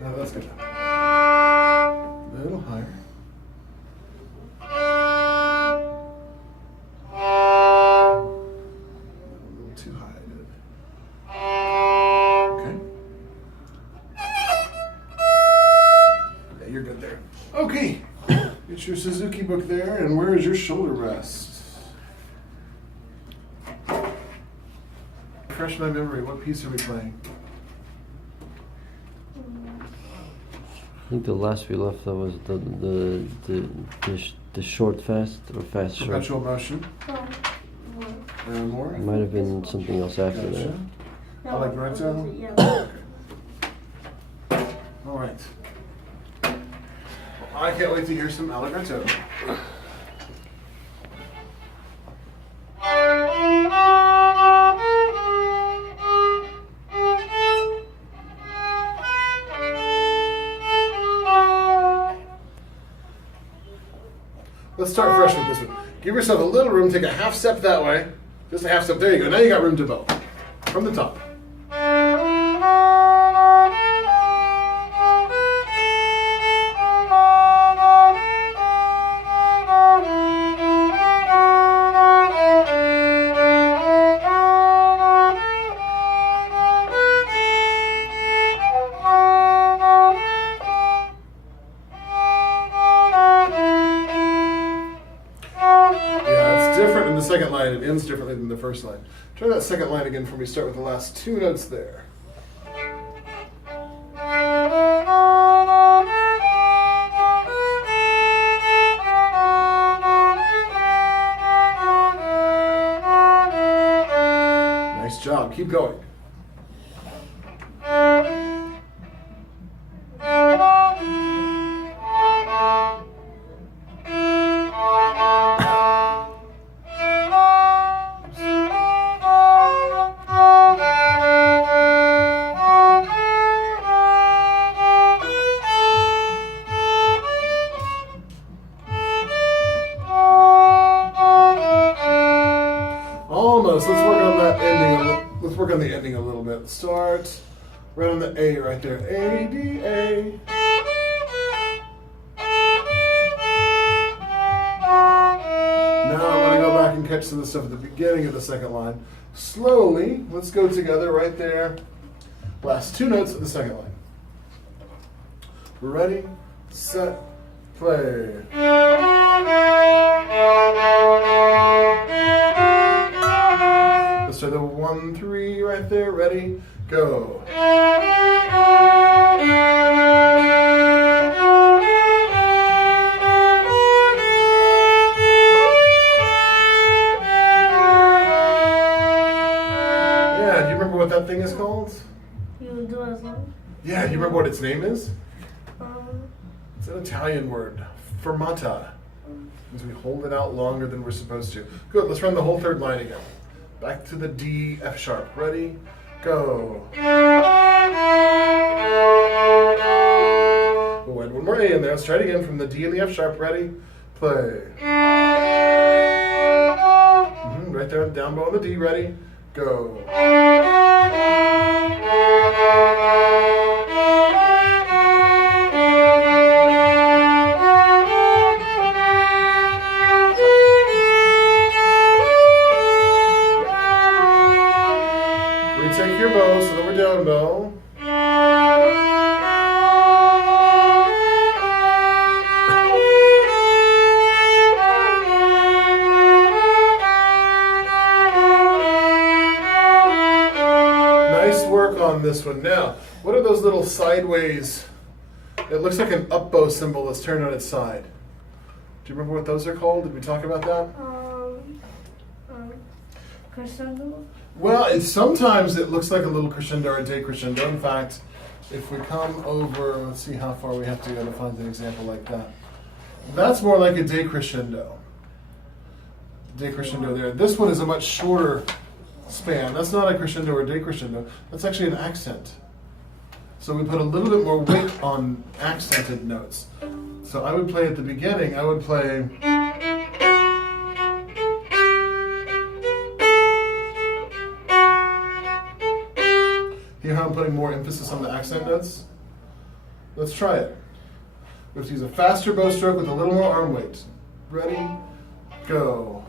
No, that's good. A little higher. A little too high, I did. Okay. Yeah, you're good there. Okay. Get your Suzuki book there, and where is your shoulder rest? Refresh my memory. What piece are we playing? I think the last we left that was the short fast or fast short. Perpetual motion. And more? It might have been something else after Gotcha. that. Allegretto? Yeah. All right. Well, I can't wait to hear some Allegretto. Let's start fresh with this one. Give yourself a little room, take a half step that way. Just a half step, there you go. Now you got room to bow. From the top. Second line, it ends differently than the first line. Try that second line again for me. Start with the last two notes there. Nice job. Keep going. Let's work on that ending. Let's work on the ending a little bit. Start right on the A right there. A, D, A. Now I'm going to go back and catch some of the stuff at the beginning of the second line. Slowly, let's go together right there. Last two notes of the second line. We're ready, set, play. So the 1, 3 right there, ready, go. Yeah, do you remember what that thing is called? You do as well? Yeah, do you remember what its name is? It's an Italian word, fermata. Means we hold it out longer than we're supposed to. Good, let's run the whole third line again. Back to the D, F sharp. Ready? Go. We'll add one more A in there. Let's try it again from the D and the F sharp. Ready? Play. Right there, down bow on the D. Ready? Go. Retake your bow, so that we're down bow. Nice work on this one. Now, what are those little sideways? It looks like an up bow symbol that's turned on its side. Do you remember what those are called? Did we talk about that? Crescendo? Well, sometimes it looks like a little crescendo or a decrescendo. In fact, if we come over, let's see how far we have to go to find an example like that. That's more like a decrescendo. Decrescendo there. This one is a much shorter span. That's not a crescendo or decrescendo. That's actually an accent. So we put a little bit more weight on accented notes. So I would play at the beginning, I would play... Here I'm putting more emphasis on the accent notes. Let's try it. We have to use a faster bow stroke with a little more arm weight. Ready? Go.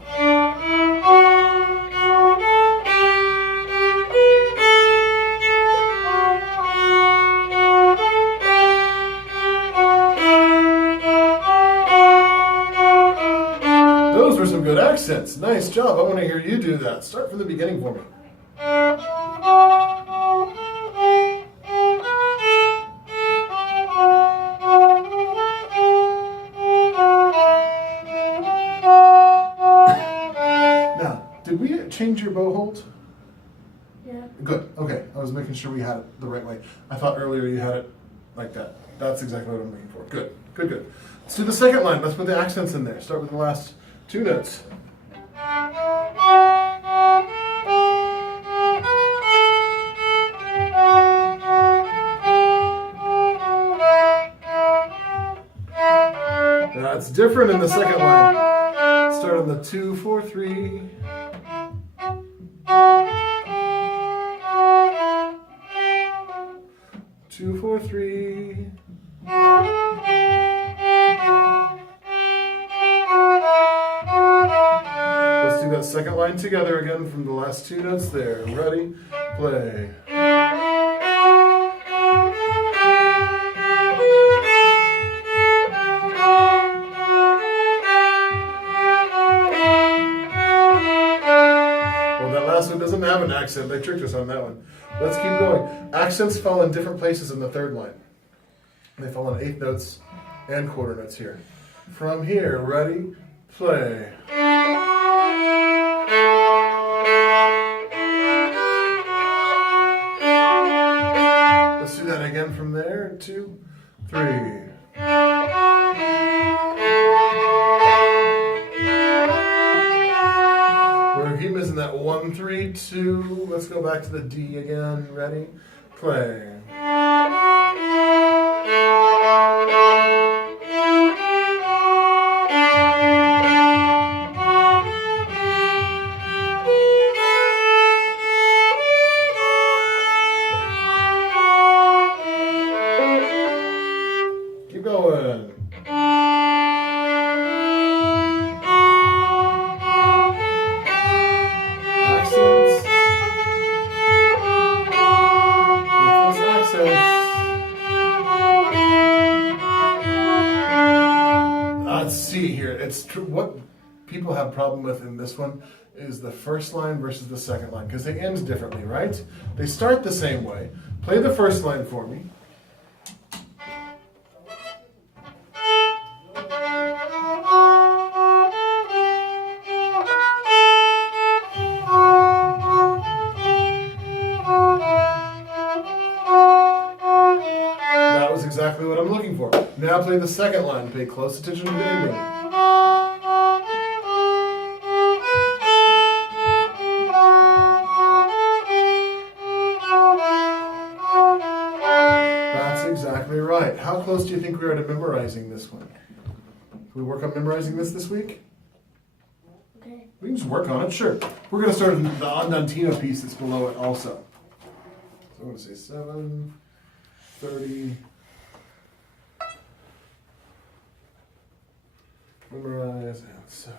Those were some good accents. Nice job. I want to hear you do that. Start from the beginning for me. Now, did we change your bow hold? Yeah. Good. Okay. I was making sure we had it the right way. I thought earlier you had it like that. That's exactly what I'm looking for. Good. Good, good. Let's do the second line. Let's put the accents in there. Start with the last two notes. That's different in the second line. Start on the 2, 4, 3. Two, 4, 3. Let's do that second line together again from the last two notes there. Ready? Play. Well, that last one doesn't have an accent. They tricked us on that one. Let's keep going. Accents fall in different places in the third line. They fall on eighth notes and quarter notes here. From here, ready? Play. Let's do that again from there. 2, 3. We're keep missing that 1, 3, 2. Let's go back to the D again. Ready? Play. Keep going. Accents. Get those accents. Let's see here. It's true. What people have problem with in this one is the first line versus the second line because they end differently, right? They start the same way. Play the first line for me. That was exactly what I'm looking for. Now play the second line. Pay close attention to the ending. That's exactly right. How close do you think we are to memorizing this one? Can we work on memorizing this week? Okay. We can just work on it, sure. We're going to start the andantino piece that's below it also. So I'm going to say 7, 30. Memorize, and 7,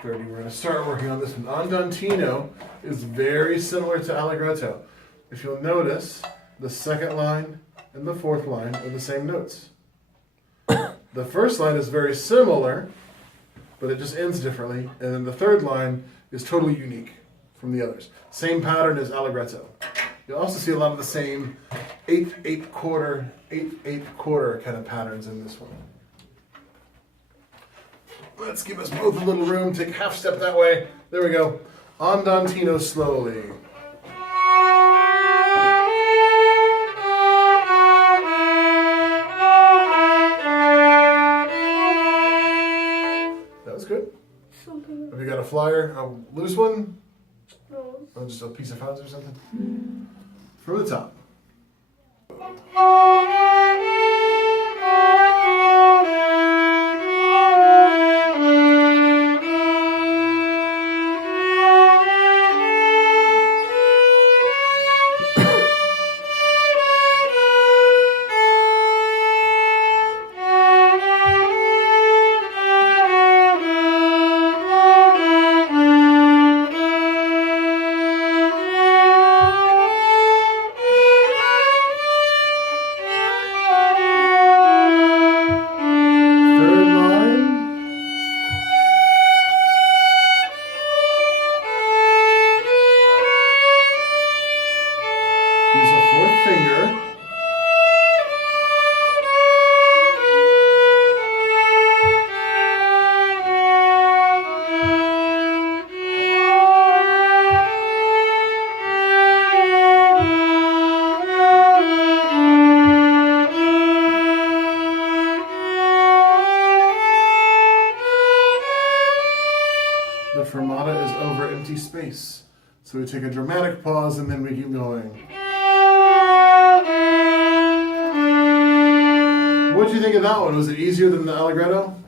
30. We're going to start working on this one. Andantino is very similar to allegretto. If you'll notice, the second line and the fourth line are the same notes. The first line is very similar, but it just ends differently. And then the third line is totally unique from the others. Same pattern as allegretto. You'll also see a lot of the same 8th, 8th quarter, 8th, 8th quarter kind of patterns in this one. Let's give us both a little room. Take a half step that way. There we go. Andantino slowly. That was good. Something. Have you got a flyer? A loose one? No. Or just a piece of fuzz or something? From the top. So we take a dramatic pause and then we keep going. What did you think of that one? Was it easier than the allegretto?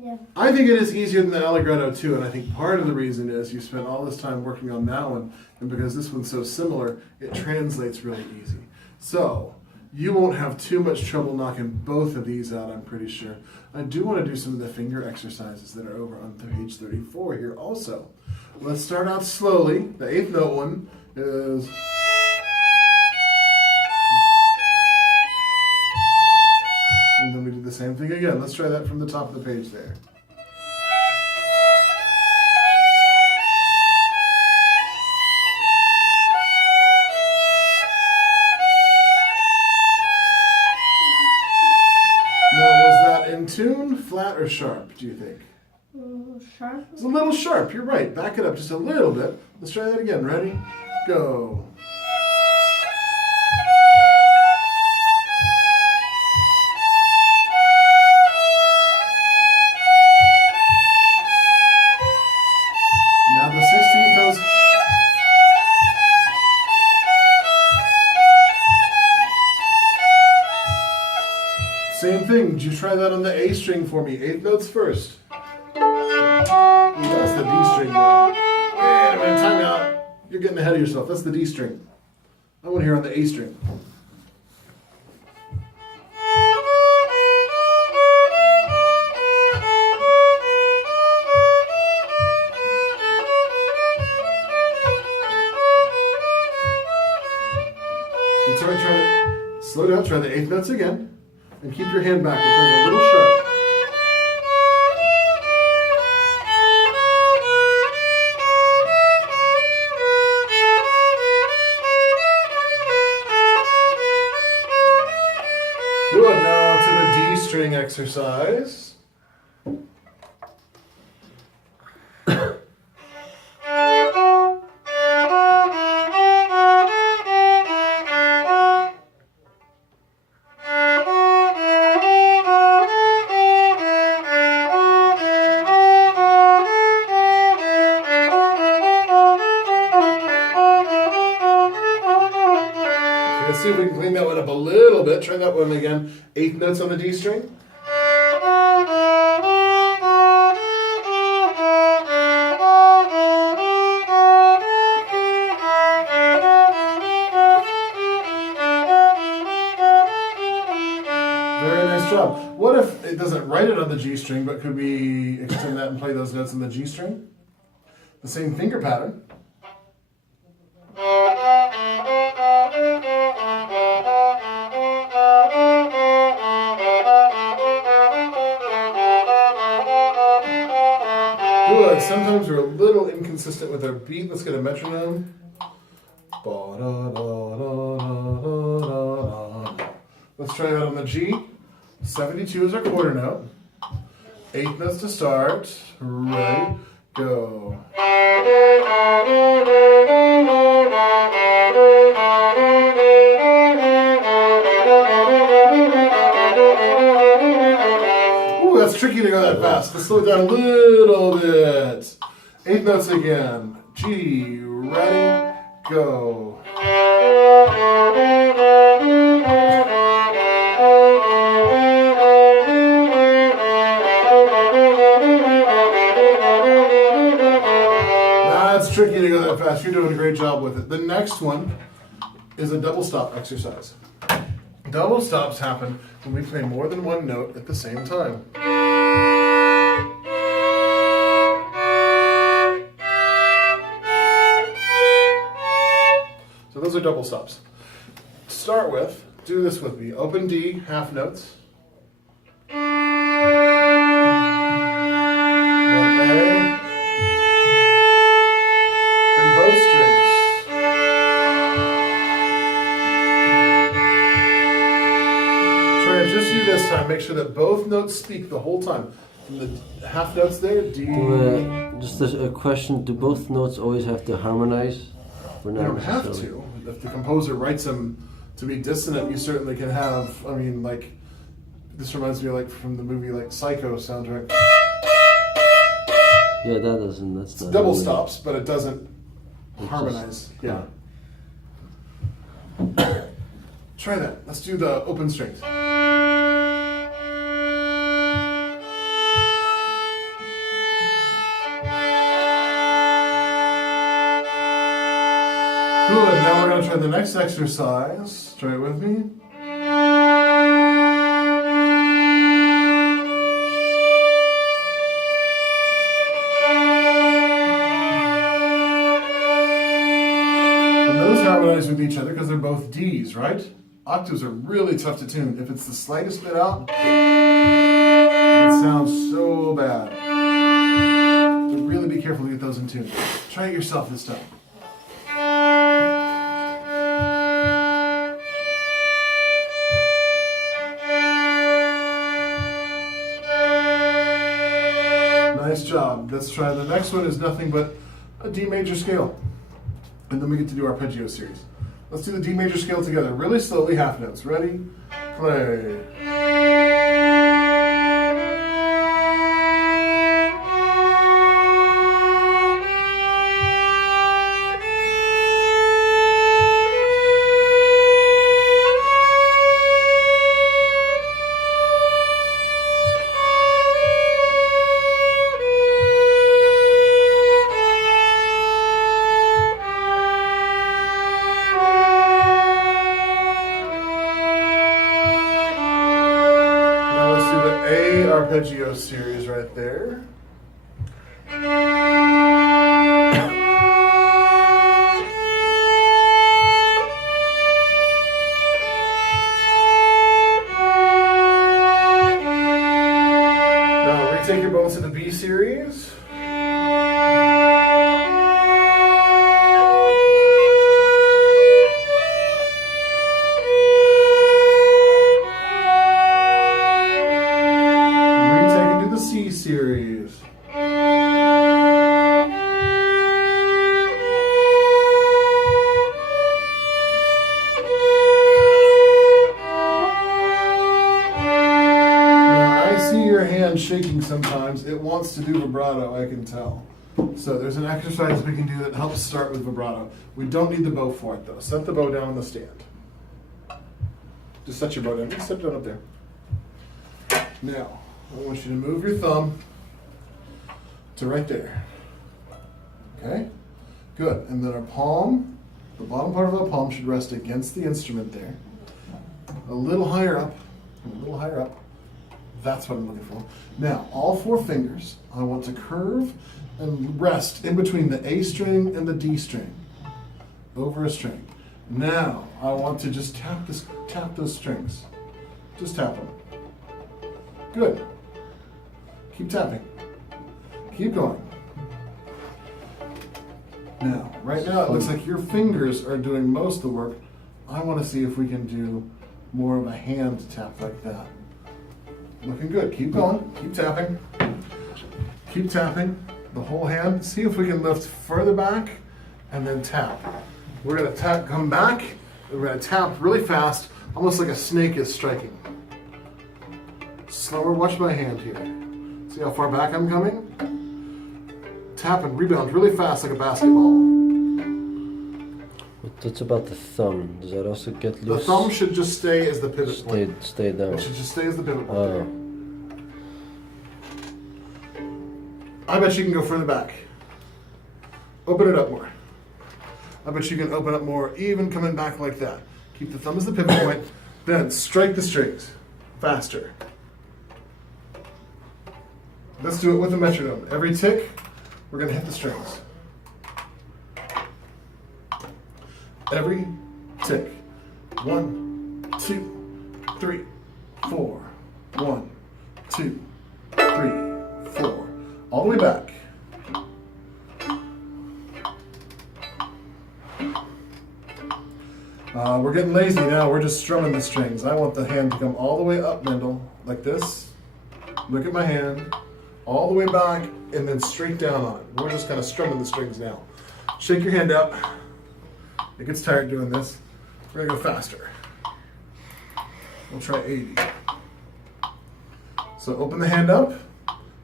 Yeah. I think it is easier than the allegretto too, and I think part of the reason is you spent all this time working on that one, and because this one's so similar, it translates really easy. So, you won't have too much trouble knocking both of these out, I'm pretty sure. I do want to do some of the finger exercises that are over on page 34 here also. Let's start out slowly. The 8th note one is... And then we do the same thing again. Let's try that from the top of the page there. Now, was that in tune, flat, or sharp, do you think? Sharp. It's a little sharp, you're right. Back it up just a little bit. Let's try that again. Ready? Go. Now the 16th note. Same thing. Did you try that on the A string for me? 8th notes first. Ooh, that's the D string though. Wait a minute, time out. You're getting ahead of yourself. That's the D string. I want to hear on the A string. Slow down, try the 8th notes again, and keep your hand back. We're playing a little sharp. Good, now to the D string exercise. Let's see if we can clean that one up a little bit. Try that one again. 8th notes on the D string. Very nice job. What if it doesn't write it on the G string, but could we extend that and play those notes on the G string? The same finger pattern. Good. Sometimes we're a little inconsistent with our beat. Let's get a metronome. Let's try that on the G. 72 is our quarter note. 8th notes to start. Ready, go. Ooh, that's tricky to go that fast. Let's slow it down a little bit. 8th notes again. G, ready, go. That's tricky to go that fast. You're doing a great job with it. The next one is a double stop exercise. Double stops happen when we play more than one note at the same time. So those are double stops. To start with, do this with me. Open D, half notes. Then A. Then both strings. Try it just you this time. Make sure that both notes speak the whole time. From the half notes there, D. Just a question, do both notes always have to harmonize? Or You not don't have necessarily? to. If the composer writes them to be dissonant, you certainly can have, I mean, like, this reminds me like from the movie like Psycho soundtrack. Yeah, that doesn't. That's It's not double harmony. stops, but it doesn't It harmonize. just- Yeah. Try that. Let's do the open strings. Good. Now we're going to try the next exercise. Try it with me. And those harmonize with each other because they're both Ds, right? Octaves are really tough to tune. If it's the slightest bit out, it sounds so bad. So really be careful to get those in tune. Try it yourself this time. Nice job. Let's try the next one. Is nothing but a D major scale. And then we get to do arpeggio series. Let's do the D major scale together. Really slowly, half notes. Ready? Play. Now let's do the A arpeggio series right there. Now retake your bones to the B series. Retake and do the C series. Now, I see your hand shaking sometimes. It wants to do vibrato, I can tell. So there's an exercise we can do that helps start with vibrato. We don't need the bow for it though. Set the bow down on the stand. Just set your bow down. Just set it down up there. Now, I want you to move your thumb to right there. Okay? Good. And then our palm, the bottom part of our palm should rest against the instrument there. A little higher up. A little higher up. That's what I'm looking for. Now, all four fingers, I want to curve and rest in between the A string and the D string. Over a string. Now, I want to just tap those strings. Just tap them. Good. Keep tapping. Keep going. Now, right now it looks like your fingers are doing most of the work. I want to see if we can do more of a hand tap like that. Looking good. Keep going. Keep tapping. Keep tapping the whole hand. See if we can lift further back and then tap. We're going to tap, come back. We're going to tap really fast, almost like a snake is striking. Slower. Watch my hand here. See how far back I'm coming? Tap and rebound really fast like a basketball. What's about the thumb? Does that also get The loose? thumb should just stay as the pivot point. Stay down. It should just stay as the pivot point. Oh. I bet you can go further back. Open it up more. I bet you can open up more, even coming back like that. Keep the thumb as the pivot point. Then strike the strings faster. Let's do it with a metronome. Every tick, we're going to hit the strings. Every tick. 1, 2, 3, 4. 1, 2, 3, 4. All the way back. We're getting lazy now. We're just strumming the strings. I want the hand to come all the way up, Mendel, like this. Look at my hand. All the way back and then straight down on it. We're just kind of strumming the strings now. Shake your hand up. It gets tired doing this. We're going to go faster. We'll try 80. So open the hand up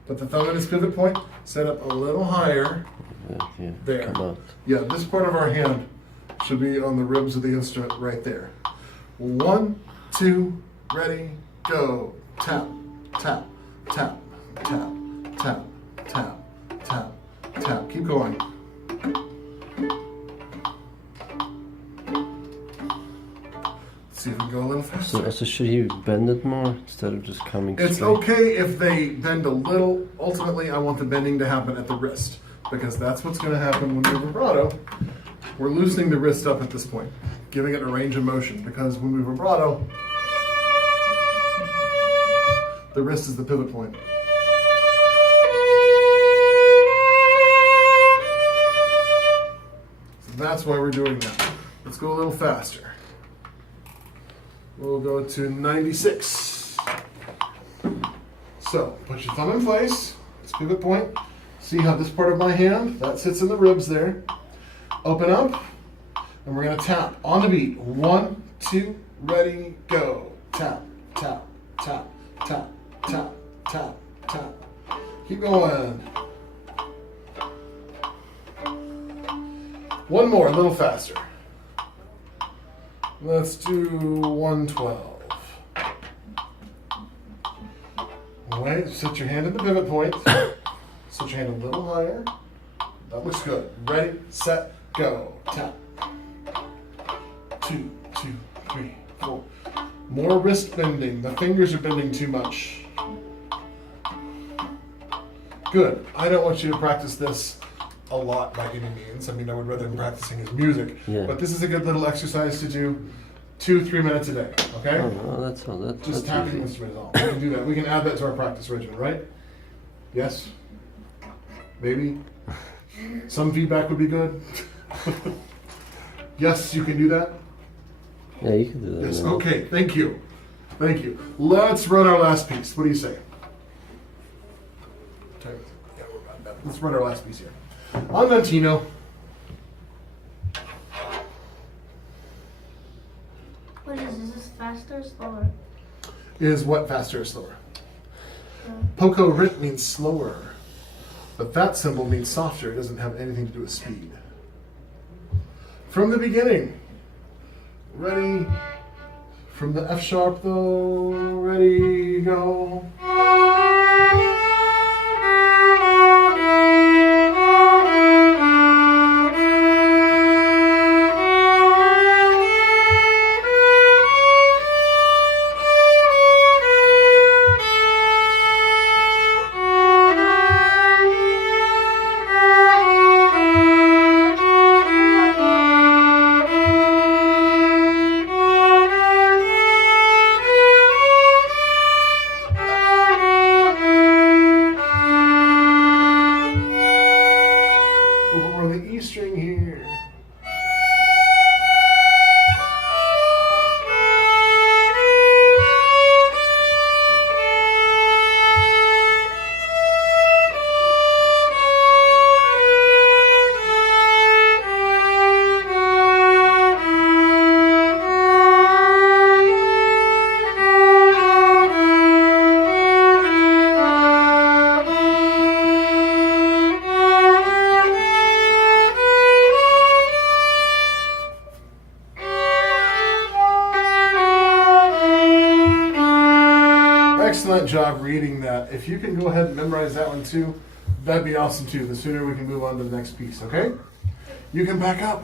Put the thumb in its pivot point, set up a little higher. Yeah, There. come out. Yeah, this part of our hand should be on the ribs of the instrument right there. 1, 2, ready, go. Tap, tap, tap, tap, tap, tap, tap, tap. Keep going. See if we can go a little faster. So should he bend it more instead of just coming It's straight? okay if they bend a little. Ultimately, I want the bending to happen at the wrist because that's what's going to happen when we vibrato. We're loosening the wrist up at this point, giving it a range of motion because when we vibrato, the wrist is the pivot point. So that's why we're doing that. Let's go a little faster. We'll go to 96. So, put your thumb in place. It's pivot point. See how this part of my hand, that sits in the ribs there. Open up, and we're going to tap on the beat. 1, 2, ready, go. Tap, tap, tap, tap, tap, tap, tap. Keep going. One more, a little faster. Let's do 112. Wait, set your hand in the pivot point. Set your hand a little higher. That looks good. Ready, set, go. Tap. 2, 2, 3, 4. More wrist bending. The fingers are bending too much. Good. I don't want you to practice this a lot by any means. I mean, I would rather than practicing his music. Yeah. But this is a good little exercise to do 2-3 minutes a day. Okay? Oh, no, that's all. Just that's tapping easy. the instrument is all. We can do that. We can add that to our practice regimen, right? Yes? Maybe? Some feedback would be good? Yes, you can do that? Yeah, you can do that. Yes, man. okay, thank you. Thank you. Let's run our last piece. What do you say? Let's run our last piece here. Andantino. What is this faster or slower? Is what faster or slower? Uh, Poco rit means slower, but that symbol means softer. It doesn't have anything to do with speed. From the beginning. Ready? From the F sharp though. Ready, go. We're on the E string here. Excellent job reading that. If you can go ahead and memorize that one too, that'd be awesome too. The sooner we can move on to the next piece, okay? You can back up.